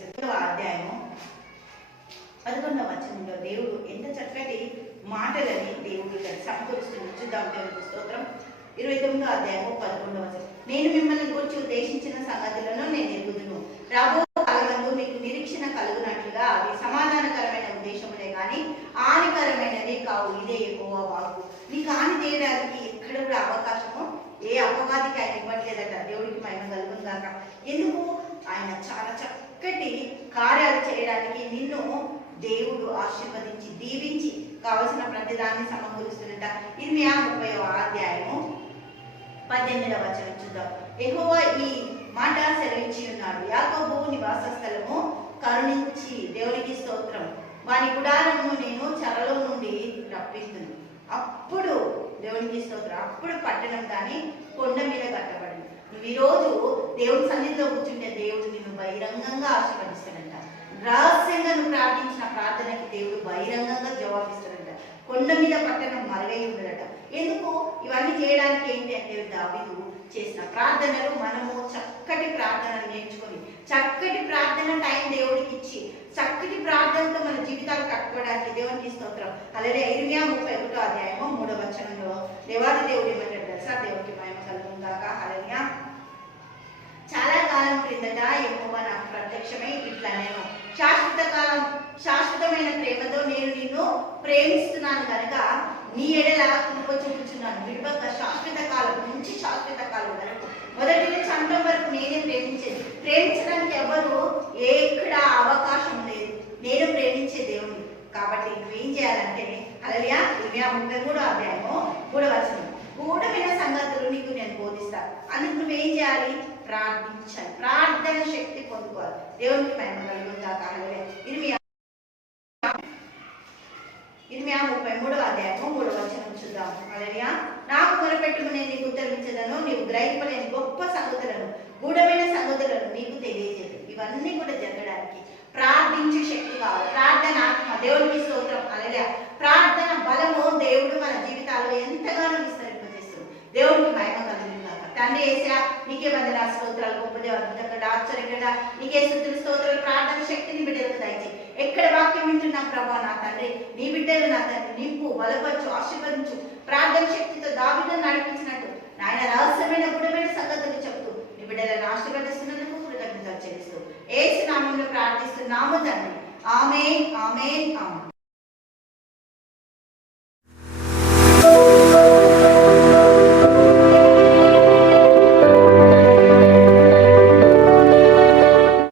చేశారు. అధ్యాయము 11వ వచనంలో దేవుడు ఎంత చక్కటి మాటలని దేవుడు ఇక్కడ సమకూరుస్తుంది. చూద్దాం. దేవునికి స్తోత్రం. 29వ అధ్యాయము 11వ వచనం. నేను మిమ్మల్ని గురించి ఉద్దేశించిన సంగతులను నేను ఎరుగుదును. రాబో కాలమందు మీకు నిరీక్షణ కలుగునట్లుగా అవి సమాధానకరమైన ఉద్దేశములే కానీ హానికరమైనవి కావు. ఇదే యెహోవా వాక్కు. నీకు హాని చేయడానికి ఎక్కడ కూడా అవకాశము ఏ అపవాదికి ఆయన ఇవ్వట్లేదట. దేవుడికి మహిమ కలుగును గాక. ఎందుకు? ఆయన చాలా చక్కటి కార్యాలు చేయడానికి నిన్ను దేవుడు ఆశీర్వదించి దీవించి కావలసిన ప్రతిదాన్ని సమకూరుస్తున్నట. ఇర్మియా 30వ అధ్యాయము 18వ వచనం చూద్దాం. యెహోవా ఈ మాట సెలవిచ్చి ఉన్నాడు. యాకోబు నివాస స్థలము కరుణించి, దేవునికి స్తోత్రం, వాని గుడారమును నేను చెరలో నుండి రప్పిస్తును. అప్పుడు దేవునికి స్తోత్రం, అప్పుడు పట్టణం దాని కొండ మీద కట్టబడింది. నువ్వు ఈరోజు దేవుని సన్నిధిలో కూర్చుంటే దేవుడు నిన్ను బహిరంగంగా ఆశీర్వదిస్తాడంట. రహస్యంగా నువ్వు ప్రార్థించిన ప్రార్థనకి దేవుడు బహిరంగంగా జవాబిస్తాడంట. కొండ మీద పట్టణం మరుగై ఉండదట. ఎందుకు? ఇవన్నీ చేయడానికి ఏంటి అంటే దావీదు చేసిన ప్రార్థనలు మనము చక్కటి ప్రార్థనలు నేర్చుకొని చక్కటి ప్రార్థన టైం దేవుడికి ఇచ్చి చక్కటి ప్రార్థనతో మన జీవితాలు కట్టుకోవడానికి దేవునికి స్తోత్రం. అలాగే ఇర్మియా 31వ అధ్యాయము 3వ వచనంలో దేవాది దేవుడు ఏమంటాడు తెలుసా? దేవుడికి మహిమ కలుగును గాక. హల్లెలూయా. చాలా కాలం క్రిందట యెహోవా నాకు ప్రత్యక్షమై ఇట్లా నేను శాశ్వతమైన ప్రేమతో నేను నిన్ను ప్రేమిస్తున్నాను కనుక నీ ఎడల కృప చూపుచున్నాను. విడవక శాశ్వత కాలం నుంచి శాశ్వత కాలం వరకు, మొదటి నుంచి అంతం వరకు నేనే ప్రేమించేది. ప్రేమించడానికి ఎవరు ఎక్కడ అవకాశం లేదు. నేను ప్రేమించే దేవుని. కాబట్టి నువ్వేం చేయాలంటే హల్లెలూయా. ఇర్మియా 33వ అధ్యాయము 3వ వచనం. గూఢమైన సంగతులు నీకు నేను బోధిస్తాను. అందుకు నువ్వేం చేయాలి? ప్రార్థించాలి. ప్రార్థన శక్తి పొందుకోవాలి. దేవునికి మహిమ కలుగును గాక. హల్లెలూయా. ఇర్మియా 33వ అధ్యాయము 3వ వచనం చూద్దాం. హల్లెలూయా. నాకు మొరపెట్టుము, నేను నీకు ఉత్తరమిచ్చేదను. నీవు గ్రహింపలేని గొప్ప సంగతులను, గూఢమైన సంగతులను నీకు తెలియజేయదు. ఇవన్నీ కూడా జరగడానికి ప్రార్థించే శక్తి కావాలి. ప్రార్థన ఆత్మ. దేవునికి స్తోత్రం. హల్లెలూయా. ప్రార్థన బలము దేవుడు మన జీవితాల్లో ఎంతగానో విస్తరింపజేస్తుంది. దేవునికి మహిమ కలుగును గాక. తండ్రి యేసయ్యా, నీకే వందనాలు, స్తోత్రాలు. గొప్ప దేవ, అద్భుతంగా, ఆశ్చర్యంగా నీకే స్తుతులు, స్తోత్రాలు. ప్రార్థన శక్తిని బిడ్డలకు దయచేయి. ఎక్కడ వాక్యం వింటున్నా ప్రభా నా తండ్రి, నీ బిడ్డలు నా తండ్రి నింపు, బలపరచు, ఆశీర్వదించు. ప్రార్థన శక్తితో దావీదును నడిపించినట్టు నాయన రహస్యమైన గుణమైన సంగతులు చెప్తూ నీ బిడ్డలను ఆశీర్వదిస్తున్నందుకు కృతజ్ఞతలు చెల్లిస్తూ యేసు నామములో ప్రార్థిస్తున్నాము తండ్రి. ఆమేన్, ఆమేన్, ఆమేన్.